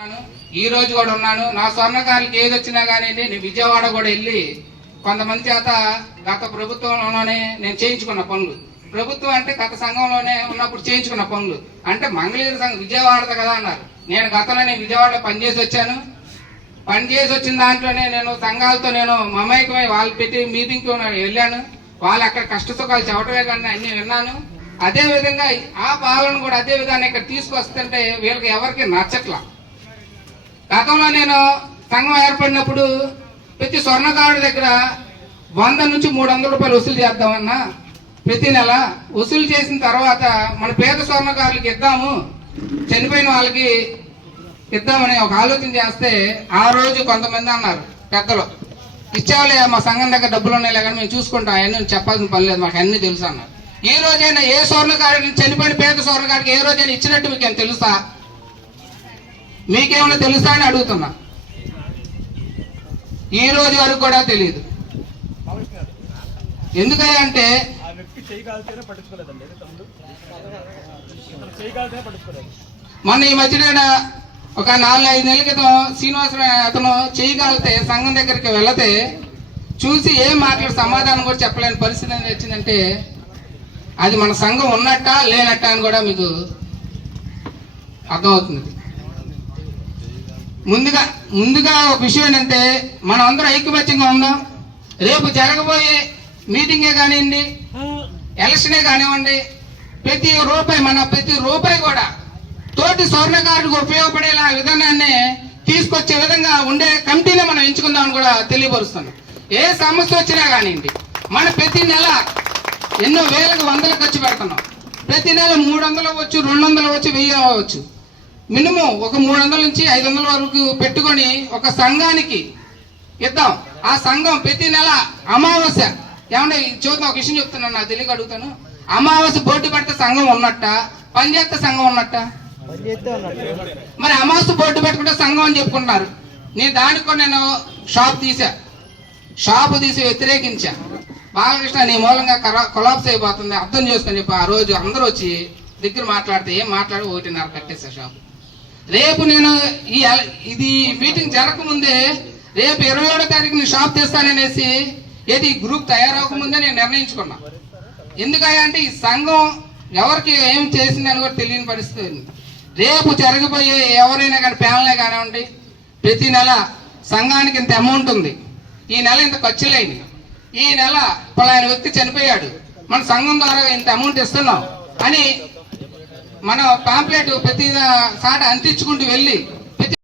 ఈ రోజు కూడా ఉన్నాను. నా స్వర్ణకారులకి ఏది వచ్చినా కానీ నేను విజయవాడ కూడా వెళ్ళి కొంతమంది చేత గత ప్రభుత్వంలోనే నేను చేయించుకున్న పనులు, ప్రభుత్వం అంటే గత సంఘంలోనే ఉన్నప్పుడు చేయించుకున్న పనులు అంటే మంగళగిరి సంఘం విజయవాడది కదా అన్నారు. నేను గతంలో విజయవాడలో పనిచేసి వచ్చాను. పనిచేసి వచ్చిన దాంట్లోనే నేను సంఘాలతో నేను మమైకమై వాళ్ళు పెట్టి మీటింగ్కి వెళ్ళాను. వాళ్ళు అక్కడ కష్ట సుఖాలు చెప్పడమే కానీ అన్ని విన్నాను. అదే విధంగా ఆ పాలన కూడా అదే విధాన్ని ఇక్కడ తీసుకొస్తుంటే వీళ్ళకి ఎవరికి నచ్చట్లా. గతంలో నేను సంఘం ఏర్పడినప్పుడు ప్రతి స్వర్ణకారుడి దగ్గర 100 నుంచి 300 రూపాయలు వసూలు చేద్దామన్నా ప్రతి నెల వసూలు చేసిన తర్వాత మన పేద స్వర్ణకారులకి ఇద్దాము, చనిపోయిన వాళ్ళకి ఇద్దామని ఒక ఆలోచన చేస్తే ఆ రోజు కొంతమంది అన్నారు పెద్దలు, ఇచ్చేవాళ్ళే మా సంఘం దగ్గర డబ్బులు ఉన్నాయి కానీ మేము చూసుకుంటాం, అవన్నీ చెప్పాల్సిన పని లేదు, మాకు అన్ని తెలుసు అన్నారు. ఈ రోజైనా ఏ స్వర్ణకారుడిని చనిపోయిన పేద స్వర్ణకారుడికి ఏ రోజైనా ఇచ్చినట్టు మీకేం తెలుసా? మీకేమైనా తెలుసా అని అడుగుతున్నా. ఈ రోజు వరకు కూడా తెలియదు. ఎందుకంటే మొన్న ఈ మధ్యన ఒక 4-5 నెలల క్రితం శ్రీనివాసరావు అతను చేయగలిగితే సంఘం దగ్గరికి వెళితే చూసి ఏం మాట్లాడి సమాధానం కూడా చెప్పలేని పరిస్థితి అనేది వచ్చిందంటే అది మన సంఘం ఉన్నట్ట లేనట్ట అని కూడా మీకు అర్థమవుతుంది. ముందుగా ఒక విషయం ఏంటంటే మనం అందరం ఐక్యమత్యంగా ఉందాం. రేపు జరగబోయే మీటింగే కానివ్వండి, ఎలక్షనే కానివ్వండి, ప్రతి రూపాయి కూడా తోటి స్వర్ణకారుడికి ఉపయోగపడేలా విధానాన్ని తీసుకొచ్చే విధంగా ఉండే కమిటీనే మనం ఎంచుకుందామని కూడా తెలియపరుస్తున్నాం. ఏ సమస్య వచ్చినా కానివ్వండి, మన ప్రతి నెల ఎన్నో వేలకు వందలు ఖర్చు పెడుతున్నాం. ప్రతి నెల 300 అవ్వచ్చు, 200 అవ్వచ్చు, 1000 అవ్వచ్చు. మినిమం ఒక 300 నుంచి 500 వరకు పెట్టుకొని ఒక సంఘానికి ఇద్దాం. ఆ సంఘం ప్రతి నెల అమావాస్య ఏమన్నా చూద్దాం, ఒక విషయం చెప్తున్నాను, నాకు తెలియక అడుగుతాను. అమావాస్య బోర్డు పెడితే సంఘం ఉన్నట్ట, పనిచేస్తే సంఘం ఉన్నట్ట? మరి అమావాస్య బోర్డు పెట్టుకుంటే సంఘం అని చెప్పుకుంటున్నారు. నేను దానికి కూడా నేను షాపు తీసి వ్యతిరేకించా. బాలకృష్ణ నీ మూలంగా కొలాప్స్ అయిపోతుంది, అర్థం చేసుకొని చెప్పి ఆ రోజు అందరూ వచ్చి దగ్గర మాట్లాడితే ఏం మాట్లాడి 1:30 కట్టేసా షాపు. రేపు నేను ఇది మీటింగ్ జరగకముందే రేపు 27వ తారీఖు షాప్ తెస్తాననేసి ఏది గ్రూప్ తయారవకముందే నేను నిర్ణయించుకున్నా. ఎందుకంటే ఈ సంఘం ఎవరికి ఏం చేసిందని కూడా తెలియని పరిస్థితి ఉంది. రేపు జరగబోయే ఎవరైనా కానీ ప్యానలే కానివ్వండి, ప్రతి నెల సంఘానికి ఇంత అమౌంట్ ఉంది, ఈ నెల ఇంత ఖర్చులైంది, ఈ నెల పలానా వ్యక్తి చనిపోయాడు, మన సంఘం ద్వారా ఇంత అమౌంట్ ఇస్తున్నాం అని మనం పాంప్లెట్ ప్రతి సాట అంటించుకుంటూ వెళ్ళి